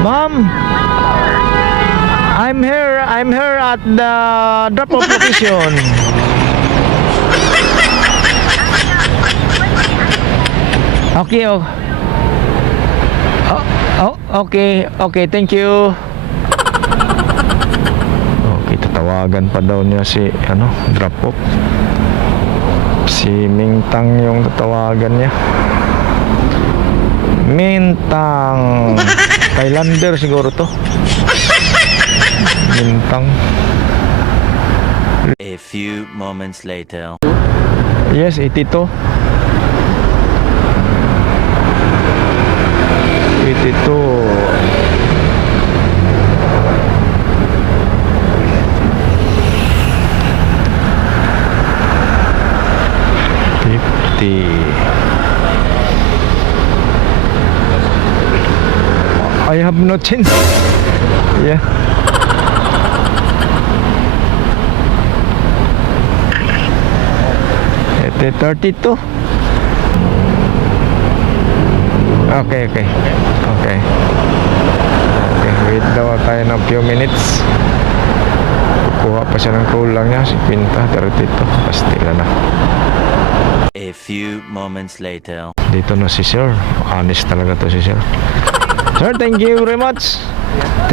Ma'am, I'm here. I'm here at the drop-off location. Okay, oh. Oh, oh, okay, okay, thank you. Okay, tatawagan pa daw niya si, ano, drop-off. Si Mingtang yung tatawagan niya. Mintang. Thailander siguro to. Mintang. A few moments later. Yes, 82. 82. Fifty. I have no change. Yeah. Ito 32. Okay, okay. Okay. Okay, wait daw tayo ng few minutes. Kukuha pa siya ng kulang niya, si Quinta, 32. Pastila na. A few moments later. Dito na si Sir. Honest talaga to si Sir. Sir, thank you very much.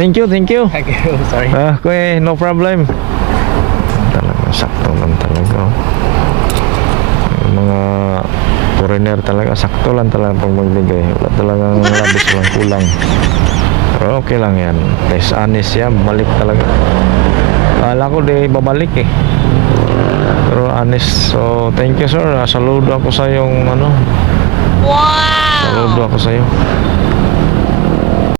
Thank you, thank you. Thank you. Sorry. Ah, kuya, no problem. Talaga, sakto lang talaga. oh. Yung mga foreigner talaga, sakto lang talaga pag magbigay. Wala talagang labis lang kulang. Pero okay lang yan. Test honest yan, balik talaga. Kala ko di babalik eh. Pero honest. So, thank you sir. Ah, Saludo ako sa yung ano. Wow! Saludo ako sa iyo.